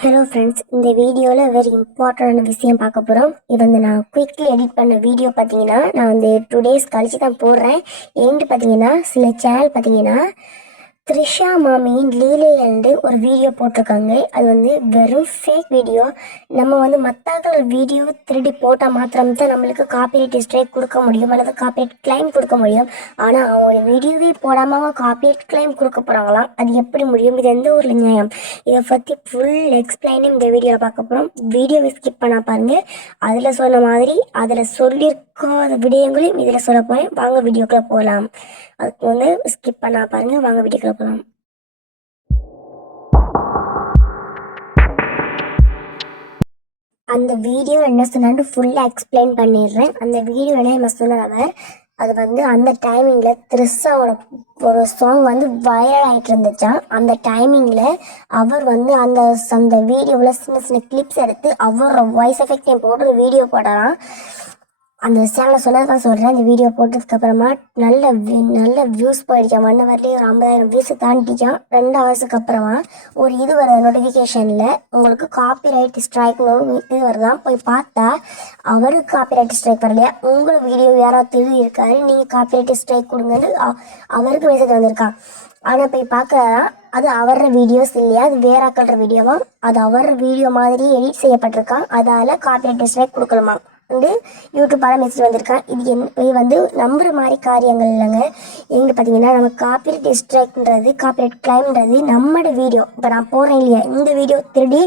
Hello friends, இந்த வீடியோவில் very இம்பார்ட்டண்டான விஷயம் பார்க்க போகிறோம். இது நான் குயிக்லி எடிட் பண்ண வீடியோ பார்த்தீங்கன்னா நான் 2 டேஸ் கழித்து தான் போடுறேன். ஏன்ட்டு பார்த்தீங்கன்னா சில சேனல் பார்த்தீங்கன்னா த்ரிஷா மாமியின் லீலையிலேருந்து ஒரு வீடியோ போட்டிருக்காங்க. அது வெறும் ஃபேக் வீடியோ. நம்ம மற்றவர்கள் வீடியோ திருடி போட்டால் மாத்திரம்தான் நம்மளுக்கு காப்பிரைட் ஸ்ட்ரைக் கொடுக்க முடியும் அல்லது காப்பிரைட் கிளைம் கொடுக்க முடியும். ஆனால் அவங்க வீடியோவே போடாமல் அவங்க காப்பிரைட் கிளைம் கொடுக்க போகிறாங்களாம். அது எப்படி முடியும்? இது எந்த ஒரு நியாயம்? இதை பற்றி ஃபுல் எக்ஸ்பிளைனும் இந்த வீடியோவில் பார்க்க போகிறோம். வீடியோவை ஸ்கிப் பண்ண பாருங்கள். அதில் சொன்ன மாதிரி அதில் சொல்லியிருக்காத விடயங்களையும் இதில் சொல்ல போகிறேன். வாங்க வீடியோக்குள்ளே போகலாம். அதுக்கு ஸ்கிப் பண்ண பாருங்கள். வாங்க வீடியோக்குள்ளே போகலாம். அந்த வீடியோ என்ன சொன்னான்னு ஃபுல்லாக எக்ஸ்பிளைன் பண்ணிடுறேன். அந்த வீடியோவில் என்ன சொன்னார், அது அந்த டைமிங்கில் த்ரிஷாவோட ஒரு சாங் வைரல் ஆகிட்டு இருந்துச்சான். அந்த டைமிங்கில் அவர் அந்த அந்த வீடியோவில் சின்ன சின்ன கிளிப்ஸ் எடுத்து அவரோட வாய்ஸ் எஃபெக்டையும் போட்டு ஒரு வீடியோ போடலாம். அந்த சேனலை சொன்னதான் சொல்கிறேன். இந்த வீடியோ போட்டதுக்கப்புறமா நல்ல வியூஸ் போயிடுச்சான். 1 ஹவர்லேயே ஒரு 50,000 வியூஸை தாண்டிச்சான். 2 ஹவர்ஸுக்கு அப்புறமா ஒரு இது வருது நோட்டிஃபிகேஷனில், உங்களுக்கு காப்பிரைட் ஸ்ட்ரைக்னு இது வருதான். போய் பார்த்தா அவருக்கு காப்பிரைட் ஸ்ட்ரைக் வரலையா, உங்கள் வீடியோ யாராவது திருடி இருக்காரு, நீங்கள் காப்பிரைட் ஸ்ட்ரைக் கொடுங்கன்னு அவருக்கு மெசேஜ் வந்திருக்கான். ஆனால் போய் பார்க்கறதா அது அவர வீடியோஸ் இல்லையா, அது வேற ஆக்கள்ற வீடியோவா, அது அவர வீடியோ மாதிரி எடிட் செய்யப்பட்டிருக்கான். அதால் காப்பிரைட் ஸ்ட்ரைக் கொடுக்கணுமா யூடியூப்பால மெசேஜ் வந்திருக்கான். இது நம்புற மாதிரி காரியங்கள் இல்லைங்க. எங்க பார்த்தீங்கன்னா நம்ம காப்பிரைட் ஸ்ட்ரைக்ன்றது காப்பிரைட் கிளைம்ன்றது நம்மளோட வீடியோ இப்போ நான் போடுறேன் இல்லையா, இந்த வீடியோ திருடி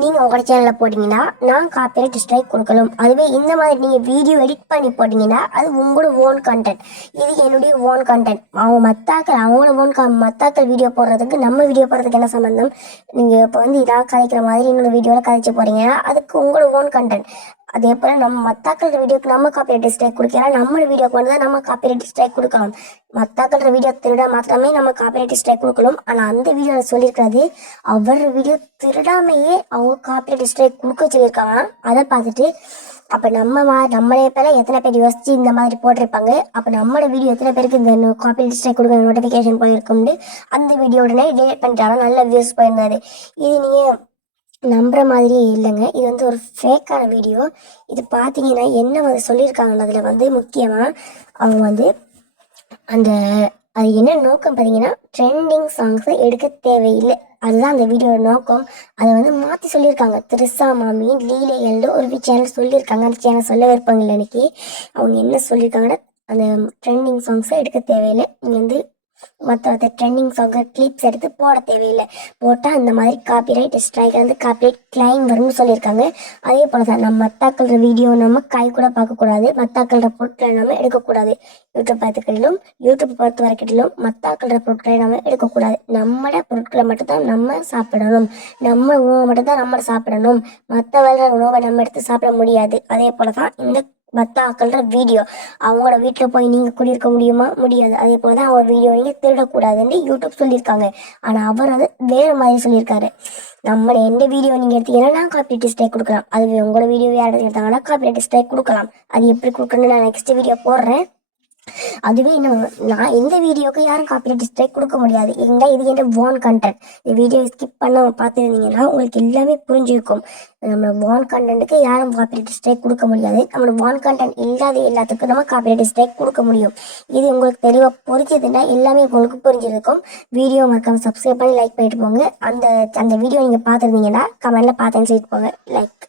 நீங்கள் உங்களோட சேனலில் போட்டிங்கன்னா நான் காப்பிரைட் ஸ்ட்ரைக் கொடுக்கணும். அதுவே இந்த மாதிரி நீங்கள் வீடியோ எடிட் பண்ணி போட்டிங்கன்னா அது உங்களோட ஓன் கண்டென்ட், இது என்னுடைய ஓன் கண்டென்ட். அவங்களோட மத்தாக்கள் வீடியோ போடுறதுக்கு நம்ம வீடியோ போடுறதுக்கு என்ன சம்மந்தம்? நீங்கள் இப்போ இதாக கதைக்கிற மாதிரி இன்னொரு வீடியோவில் கதைச்சு போகிறீங்கன்னா அதுக்கு உங்களோட ஓன் கண்டென்ட். அதே போல் நம்ம மத்தாக்கள் வீடியோக்கு நம்ம காப்பிரைட் ஸ்ட்ரைக் கொடுக்கலாம். நம்மளோட வீடியோக்கு தான் நம்ம காப்பிரைட் ஸ்ட்ரைக் கொடுக்கலாம். மத்தாக்கள் வீடியோ திருட மாத்திரமே நம்ம காப்பிரைட் ஸ்ட்ரைக் கொடுக்கலாம். ஆனால் அந்த வீடியோவில் சொல்லியிருக்கிறது அவர் வீடியோ திருடாமையே அவங்க காப்பிரைட் ஸ்ட்ரைக் கொடுக்க சொல்லியிருக்காங்க. அதை பார்த்துட்டு அப்போ நம்மளே பேர எத்தனை பேர் யோசிச்சு இந்த மாதிரி போட்டிருப்பாங்க, அப்போ நம்மளோட வீடியோ எத்தனை பேருக்கு இந்த காப்பிரைட் ஸ்ட்ரைக் கொடுக்குற நோட்டிஃபிகேஷன் போயிருக்கும்னு அந்த வீடியோ உடனே டிலேட் பண்ணிட்டாலும் நல்ல வியூஸ் போயிருந்தாரு. இது நீங்கள் நம்புற மாதிரியே இல்லைங்க. இது ஒரு ஃபேக்கான வீடியோ. இது பார்த்தீங்கன்னா என்ன சொல்லியிருக்காங்க அதில் முக்கியமாக அவங்க அந்த அது என்ன நோக்கம் பார்த்தீங்கன்னா ட்ரெண்டிங் சாங்ஸை எடுக்க தேவையில்லை, அதுதான் அந்த வீடியோட நோக்கம். அதை மாற்றி சொல்லியிருக்காங்க. த்ரிஷா மாமியின் லீலைகள்னு ஒரு சேனல் சொல்லியிருக்காங்க. அந்த சேனல் சொல்ல வைப்பாங்க இன்னைக்கு. அவங்க என்ன சொல்லியிருக்காங்கன்னா அந்த ட்ரெண்டிங் சாங்ஸை எடுக்க தேவையில்லை, நீங்கள் மற்ற ட்ரெண்டிங் சாங்கை கிளிப்ஸ் எடுத்து போட தேவையில்லை, போட்டால் அந்த மாதிரி காப்பிரைட் ஸ்ட்ரைக் காப்பிரைட் கிளைம் வரும்னு சொல்லியிருக்காங்க. அதே போல் தான் நம்ம மத்தாக்கள்ற வீடியோ நம்ம கை கூட பார்க்கக்கூடாது, மத்தாக்கள்ற பொருட்களை நம்ம எடுக்கக்கூடாது. யூடியூப் பொறுத்த வரைக்கும் மத்தாக்கள்ற பொருட்களை நம்ம எடுக்கக்கூடாது. நம்மளோட பொருட்களை மட்டும்தான் நம்ம சாப்பிடணும், நம்ம உணவை மட்டும்தான் நம்ம சாப்பிடணும். மற்றவர்கள உணவை நம்ம எடுத்து சாப்பிட முடியாது. அதே போல் தான் இந்த மற்ற ஆக்கள்ற வீடியோ அவங்களோட வீட்டில் போய் நீங்கள் குடியிருக்க முடியுமா? முடியாது. அதே போல் தான் அவர் வீடியோ நீங்கள் திருடக்கூடாதுன்னு யூடியூப் சொல்லியிருக்காங்க. ஆனால் அவர் வேறு மாதிரி சொல்லியிருக்காரு. நம்மளோட எந்த வீடியோ நீங்கள் எடுத்தீங்கன்னா நான் காப்பிரைட் ஸ்ட்ரைக் கொடுக்கலாம், அதுவே உங்களோட வீடியோ யாரும் எடுத்தாங்கன்னா காப்பிரைட் ஸ்ட்ரைக் கொடுக்கலாம். அது எப்படி கொடுக்கணும்னு நான் நெக்ஸ்ட் வீடியோ போடுறேன். அதுவே நான் எந்த வீடியோக்கு யாரும் காப்பிரைட் ஸ்ட்ரைக் கொடுக்க முடியாது. இது என்ற ஓன் கண்டென்ட். இந்த வீடியோ ஸ்கிப் பண்ண பார்த்துருந்தீங்கன்னா உங்களுக்கு எல்லாமே புரிஞ்சிருக்கும். நம்ம ஓன் கண்டென்ட்டுக்கு யாரும் காப்பிரைட் ஸ்ட்ரைக் கொடுக்க முடியாது. நம்மளோட ஓன் கண்டென்ட் இல்லாத எல்லாத்துக்கும் நம்ம காப்பிரைட் ஸ்ட்ரைக் கொடுக்க முடியும். இது உங்களுக்கு தெளிவாக புரிஞ்சதுன்னா எல்லாமே உங்களுக்கு புரிஞ்சிருக்கும். வீடியோ மறக்காம சப்ஸ்கிரைப் பண்ணி லைக் பண்ணிட்டு போங்க. அந்த வீடியோ நீங்கள் பார்த்துருந்தீங்கன்னா கமெண்ட்ல பார்த்தேன்னு சொல்லிட்டு போங்க. லைக்